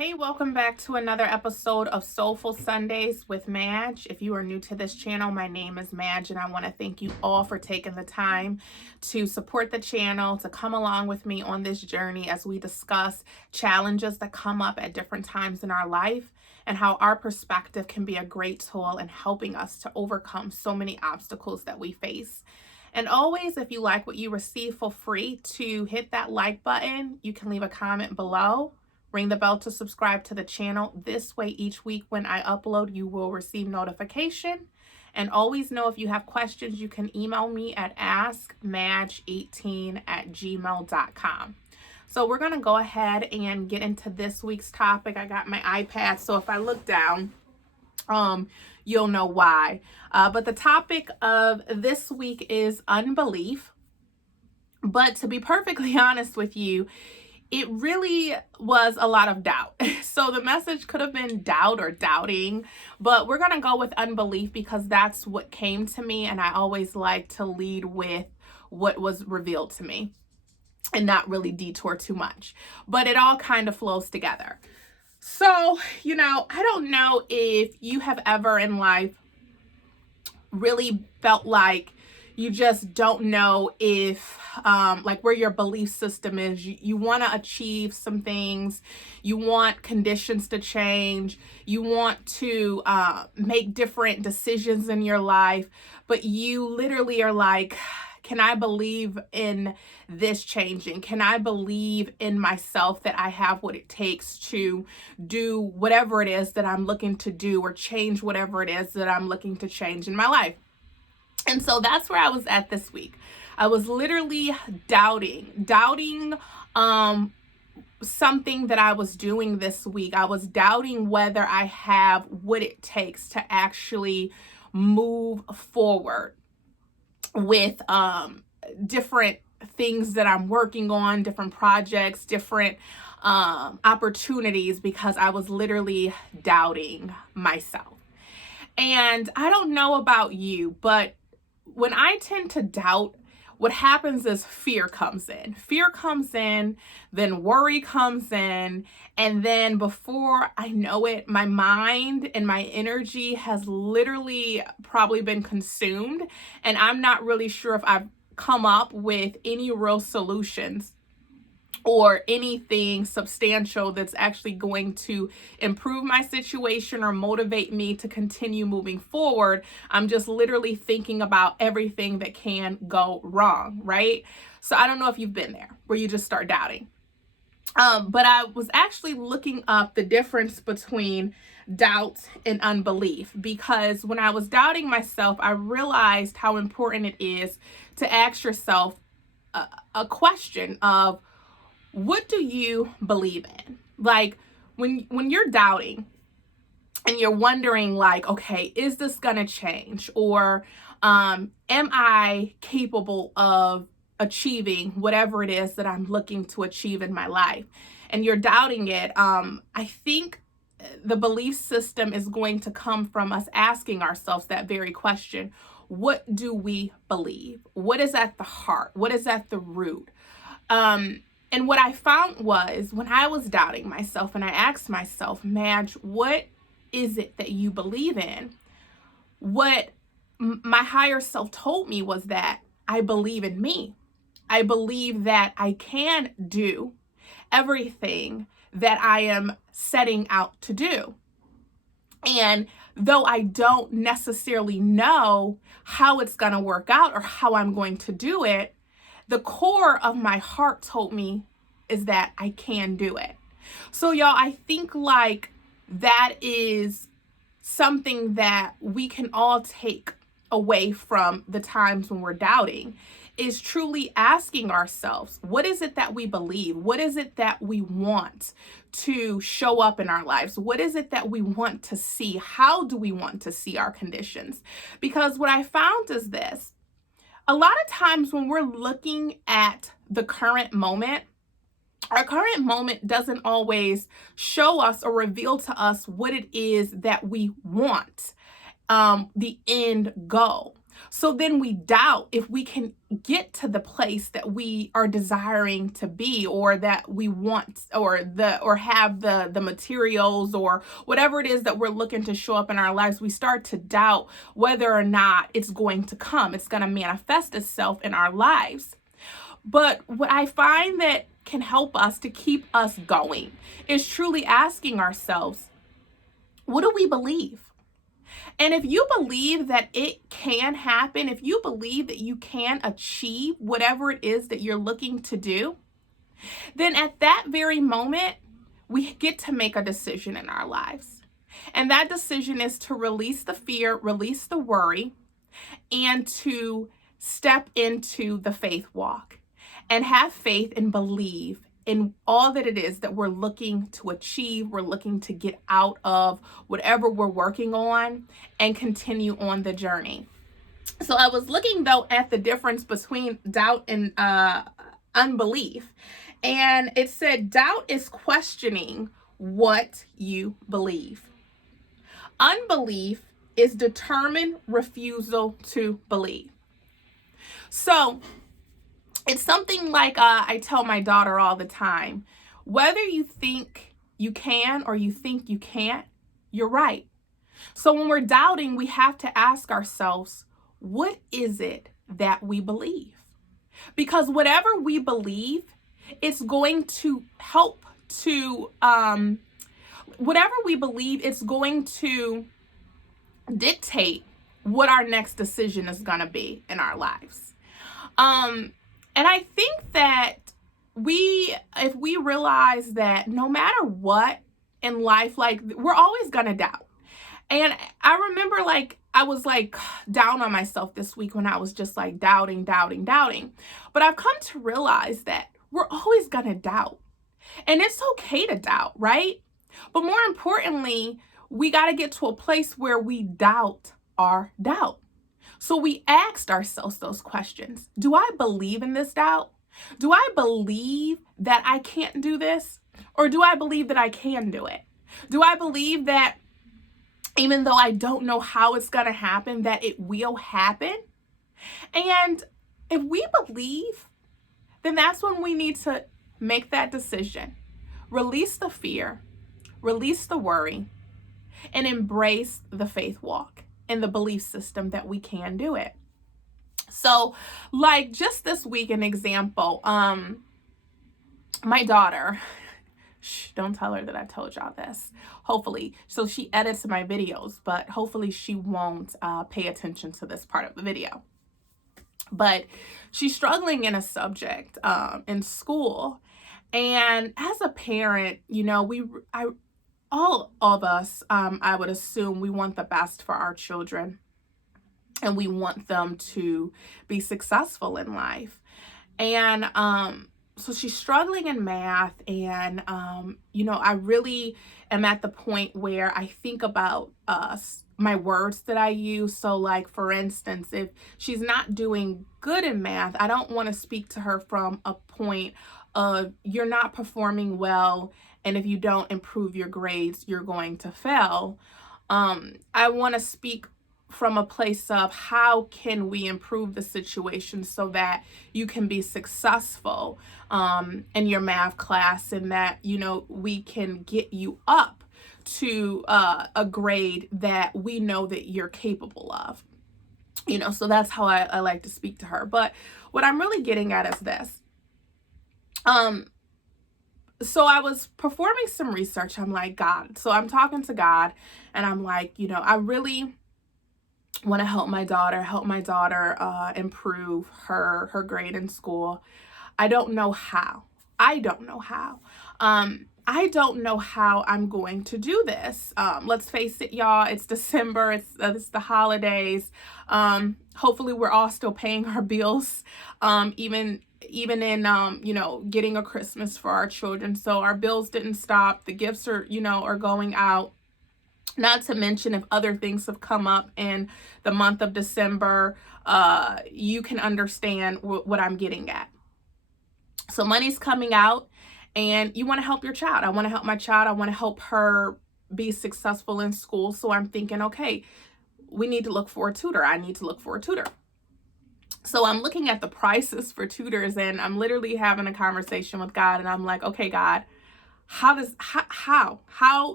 Hey, welcome back to another episode of Soulful Sundays with Madge. If you are new to this channel, my name is Madge, and I want to thank you all for taking the time to support the channel, to come along with me on this journey as we discuss challenges that come up at different times in our life and how our perspective can be a great tool in helping us to overcome so many obstacles that we face. And always, if you like what you receive, feel free to hit that like button. You can leave a comment below. Ring the bell to subscribe to the channel. This way, each week when I upload, you will receive notification. And always know if you have questions, you can email me at askmadge18@gmail.com. So we're going to go ahead and get into this week's topic. I got my iPad, so if I look down, you'll know why. But the topic of this week is unbelief. But to be perfectly honest with you, it really was a lot of doubt. So the message could have been doubt or doubting, but we're going to go with unbelief because that's what came to me. And I always like to lead with what was revealed to me and not really detour too much, but it all kind of flows together. So, I don't know if you have ever in life really felt like you just don't know if where your belief system is. You want to achieve some things, you want conditions to change, you want to make different decisions in your life, but you literally are like, can I believe in this changing? Can I believe in myself that I have what it takes to do whatever it is that I'm looking to do or change whatever it is that I'm looking to change in my life? And so that's where I was at this week. I was literally doubting something that I was doing this week. I was doubting whether I have what it takes to actually move forward with different things that I'm working on, different projects, different opportunities, because I was literally doubting myself. And I don't know about you, but when I tend to doubt, what happens is fear comes in. Fear comes in, then worry comes in, and then before I know it, my mind and my energy has literally probably been consumed, and I'm not really sure if I've come up with any real solutions or anything substantial that's actually going to improve my situation or motivate me to continue moving forward. I'm just literally thinking about everything that can go wrong, right? So I don't know if you've been there where you just start doubting. But I was actually looking up the difference between doubt and unbelief, because when I was doubting myself, I realized how important it is to ask yourself a question of, what do you believe in? Like when you're doubting and you're wondering like, okay, is this gonna change? Or am I capable of achieving whatever it is that I'm looking to achieve in my life? And you're doubting it. I think the belief system is going to come from us asking ourselves that very question. What do we believe? What is at the heart? What is at the root? And what I found was when I was doubting myself and I asked myself, Madge, what is it that you believe in? What my higher self told me was that I believe in me. I believe that I can do everything that I am setting out to do. And though I don't necessarily know how it's going to work out or how I'm going to do it, the core of my heart told me is that I can do it. So y'all, I think like that is something that we can all take away from the times when we're doubting, is truly asking ourselves, what is it that we believe? What is it that we want to show up in our lives? What is it that we want to see? How do we want to see our conditions? Because what I found is this. A lot of times when we're looking at the current moment, our current moment doesn't always show us or reveal to us what it is that we want, the end goal. So then we doubt if we can get to the place that we are desiring to be, or that we want, or have the materials, or whatever it is that we're looking to show up in our lives, we start to doubt whether or not it's going to come, it's going to manifest itself in our lives. But what I find that can help us to keep us going is truly asking ourselves, what do we believe? And if you believe that it can happen, if you believe that you can achieve whatever it is that you're looking to do, then at that very moment, we get to make a decision in our lives. And that decision is to release the fear, release the worry, and to step into the faith walk and have faith and believe in all that it is that we're looking to achieve, we're looking to get out of whatever we're working on, and continue on the journey. So I was looking, though, at the difference between doubt and unbelief. And it said doubt is questioning what you believe. Unbelief is determined refusal to believe. So it's something like I tell my daughter all the time, whether you think you can or you think you can't, you're right. So when we're doubting, we have to ask ourselves, what is it that we believe? Because whatever we believe, it's going to help to, whatever we believe, it's going to dictate what our next decision is going to be in our lives. And I think that if we realize that no matter what in life, like, we're always going to doubt. And I remember, like, I was like down on myself this week when I was just like doubting. But I've come to realize that we're always going to doubt. And it's okay to doubt, right? But more importantly, we got to get to a place where we doubt our doubt. So we asked ourselves those questions. Do I believe in this doubt? Do I believe that I can't do this? Or do I believe that I can do it? Do I believe that even though I don't know how it's going to happen, that it will happen? And if we believe, then that's when we need to make that decision. Release the fear, release the worry, and embrace the faith walk and the belief system that we can do it. So, like, just this week, an example, my daughter, don't tell her that I told y'all this, hopefully. So she edits my videos, but hopefully she won't pay attention to this part of the video. But she's struggling in a subject in school. And as a parent, you know, all of us, I would assume, we want the best for our children. And we want them to be successful in life. And so she's struggling in math. And, you know, I really am at the point where I think about my words that I use. So, like, for instance, if she's not doing good in math, I don't want to speak to her from a point of, you're not performing well, and if you don't improve your grades, you're going to fail. I want to speak from a place of, how can we improve the situation so that you can be successful in your math class, and that, you know, we can get you up to a grade that we know that you're capable of. You know, so that's how I like to speak to her. But what I'm really getting at is this. So I was performing some research. I'm like, God. So I'm talking to God, and I'm like, you know, I really want to help my daughter improve her grade in school. I don't know how. I don't know how I'm going to do this. Let's face it, y'all. It's December. It's the holidays. Hopefully we're all still paying our bills, even in, you know, getting a Christmas for our children. So our bills didn't stop. The gifts are going out. Not to mention, if other things have come up in the month of December, you can understand what I'm getting at. So money's coming out, and you want to help your child. I want to help my child. I want to help her be successful in school. So I'm thinking, okay, we need to look for a tutor. I need to look for a tutor. So I'm looking at the prices for tutors, and I'm literally having a conversation with God, and I'm like, okay, God, how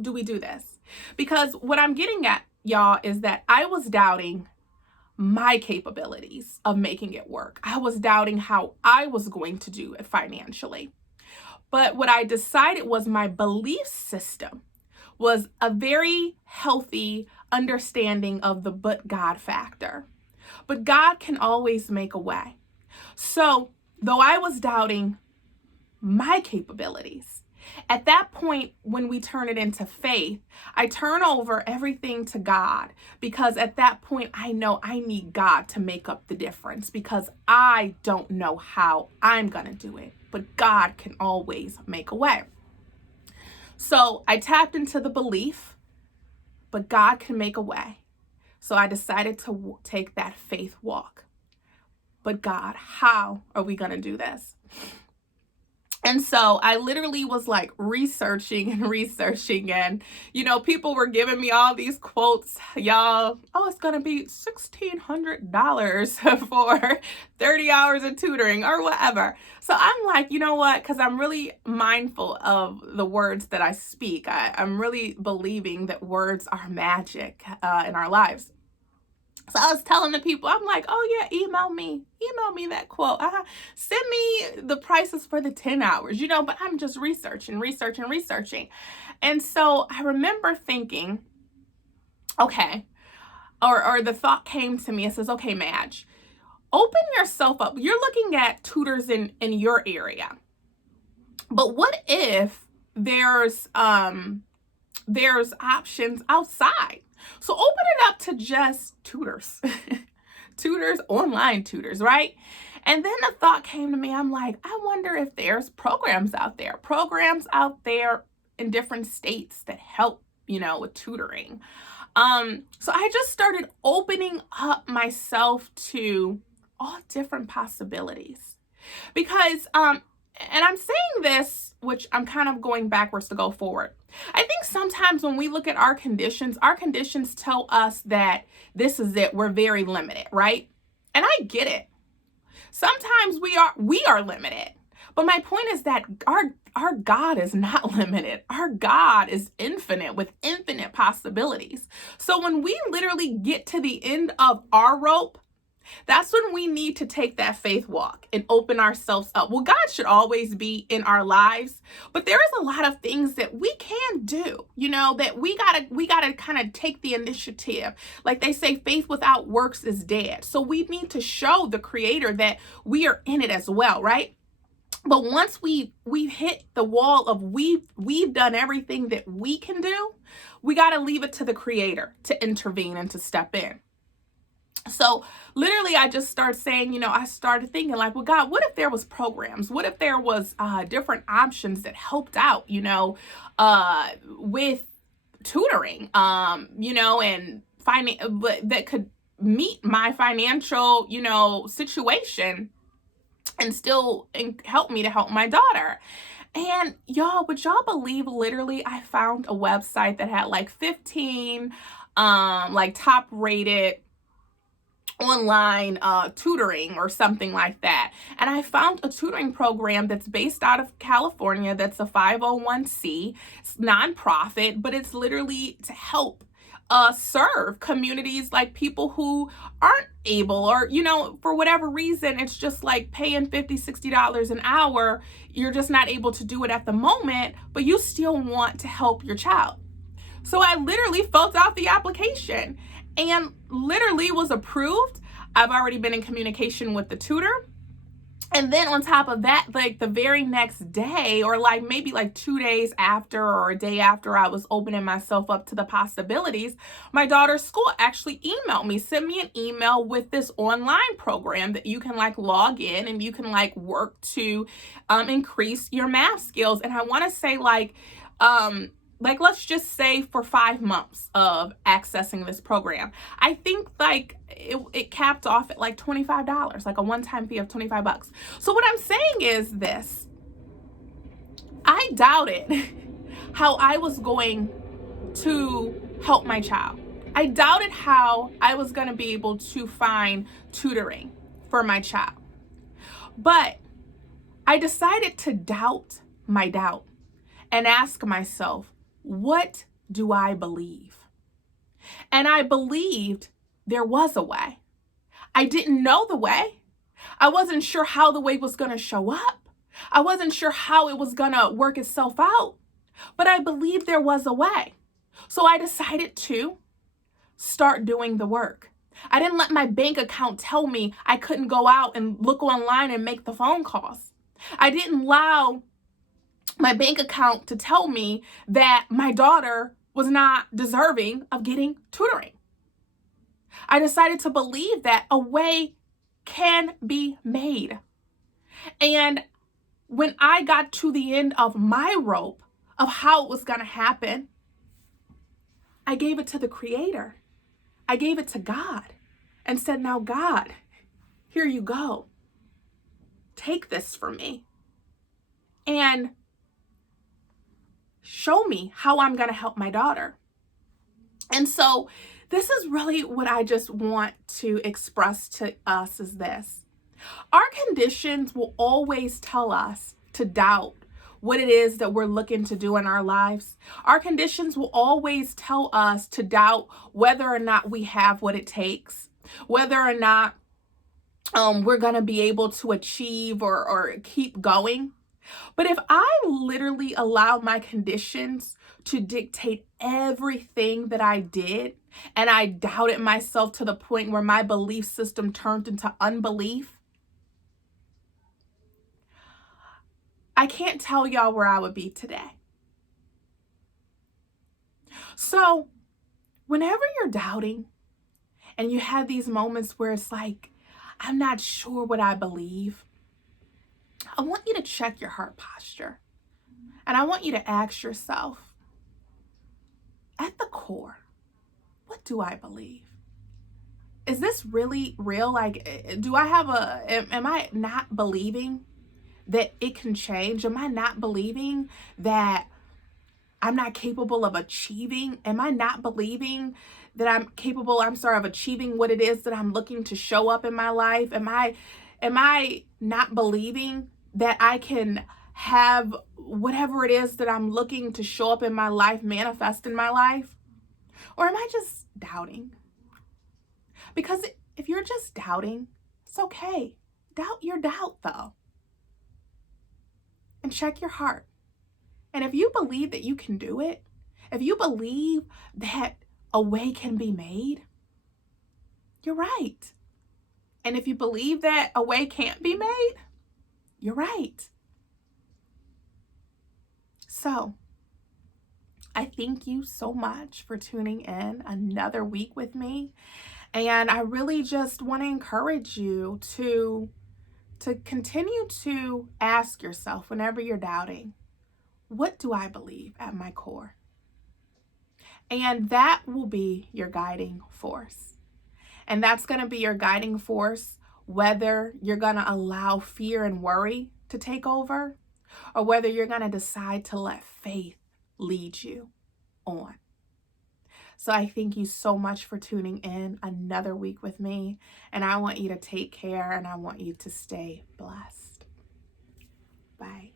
do we do this? Because what I'm getting at, y'all, is that I was doubting my capabilities of making it work. I was doubting how I was going to do it financially. But what I decided was my belief system was a very healthy understanding of the but God factor. But God can always make a way. So, though I was doubting my capabilities, at that point, when we turn it into faith, I turn over everything to God, because at that point, I know I need God to make up the difference, because I don't know how I'm going to do it, but God can always make a way. So I tapped into the belief, but God can make a way. So I decided to take that faith walk. But God, how are we going to do this? And so I literally was like researching, and, people were giving me all these quotes, y'all. Oh, it's going to be $1,600 for 30 hours of tutoring or whatever. So I'm like, you know what? Because I'm really mindful of the words that I speak. I'm really believing that words are magic in our lives. So I was telling the people, I'm like, oh yeah, email me that quote. Send me the prices for the 10 hours, but I'm just researching. And so I remember thinking, okay, or the thought came to me. It says, okay, Madge, open yourself up. You're looking at tutors in your area. But what if there's options outside? So open it up to just tutors, online tutors, right? And then the thought came to me, I'm like, I wonder if there's programs out there in different states that help, with tutoring. So I just started opening up myself to all different possibilities, because, and I'm saying this, which I'm kind of going backwards to go forward. I think sometimes when we look at our conditions tell us that this is it. We're very limited, right? And I get it. Sometimes we are limited. But my point is that our God is not limited. Our God is infinite, with infinite possibilities. So when we literally get to the end of our rope, that's when we need to take that faith walk and open ourselves up. Well, God should always be in our lives, but there is a lot of things that we can do, that we gotta kind of take the initiative. Like they say, faith without works is dead. So we need to show the Creator that we are in it as well, right? But once we hit the wall of we've done everything that we can do, we got to leave it to the Creator to intervene and to step in. So literally, I just started saying, I started thinking like, well, God, what if there was programs? What if there was different options that helped out, with tutoring, and that could meet my financial, situation and still help me to help my daughter. And y'all, would y'all believe, literally, I found a website that had like 15 top rated online tutoring or something like that. And I found a tutoring program that's based out of California, that's a 501c. It's nonprofit, but it's literally to help serve communities, like people who aren't able, or for whatever reason, it's just like paying $50-$60 an hour. You're just not able to do it at the moment, but you still want to help your child. So I literally filled out the application and literally was approved. I've already been in communication with the tutor. And then on top of that, like the very next day, or like maybe like 2 days after or a day after I was opening myself up to the possibilities, my daughter's school actually emailed me, sent me an email with this online program that you can like log in and you can like work to increase your math skills. And I want to say let's just say for 5 months of accessing this program, I think like it capped off at like $25, like a one-time fee of $25. So what I'm saying is this: I doubted how I was going to help my child. I doubted how I was going to be able to find tutoring. for my child. But I decided to doubt my doubt and ask myself, what do I believe? And I believed there was a way. I didn't know the way. I wasn't sure how the way was going to show up. I wasn't sure how it was going to work itself out, but I believed there was a way. So I decided to start doing the work. I didn't let my bank account tell me I couldn't go out and look online and make the phone calls. I didn't allow my bank account to tell me that my daughter was not deserving of getting tutoring. I decided to believe that a way can be made. And when I got to the end of my rope of how it was going to happen, I gave it to the Creator. I gave it to God and said, now God, here you go. Take this from me and show me how I'm going to help my daughter. And so this is really what I just want to express to us is this. Our conditions will always tell us to doubt what it is that we're looking to do in our lives. Our conditions will always tell us to doubt whether or not we have what it takes, whether or not we're going to be able to achieve or keep going. But if I literally allow my conditions to dictate everything that I did, and I doubted myself to the point where my belief system turned into unbelief, I can't tell y'all where I would be today. So whenever you're doubting and you have these moments where it's like, I'm not sure what I believe, I want you to check your heart posture. And I want you to ask yourself, at the core, what do I believe? Is this really real? Like, do I have am I not believing that it can change? Am I not believing that I'm not capable of achieving? Am I not believing that I'm capable, of achieving what it is that I'm looking to show up in my life? Am I not believing that I can have whatever it is that I'm looking to show up in my life, manifest in my life? Or am I just doubting? Because if you're just doubting, it's okay. Doubt your doubt, though. And check your heart. And if you believe that you can do it, if you believe that a way can be made, you're right. And if you believe that a way can't be made, you're right. So, I thank you so much for tuning in another week with me. And I really just want to encourage you to continue to ask yourself whenever you're doubting, what do I believe at my core? And that will be your guiding force. And that's going to be your guiding force, whether you're going to allow fear and worry to take over, or whether you're going to decide to let faith lead you on. So I thank you so much for tuning in another week with me. And I want you to take care and I want you to stay blessed. Bye.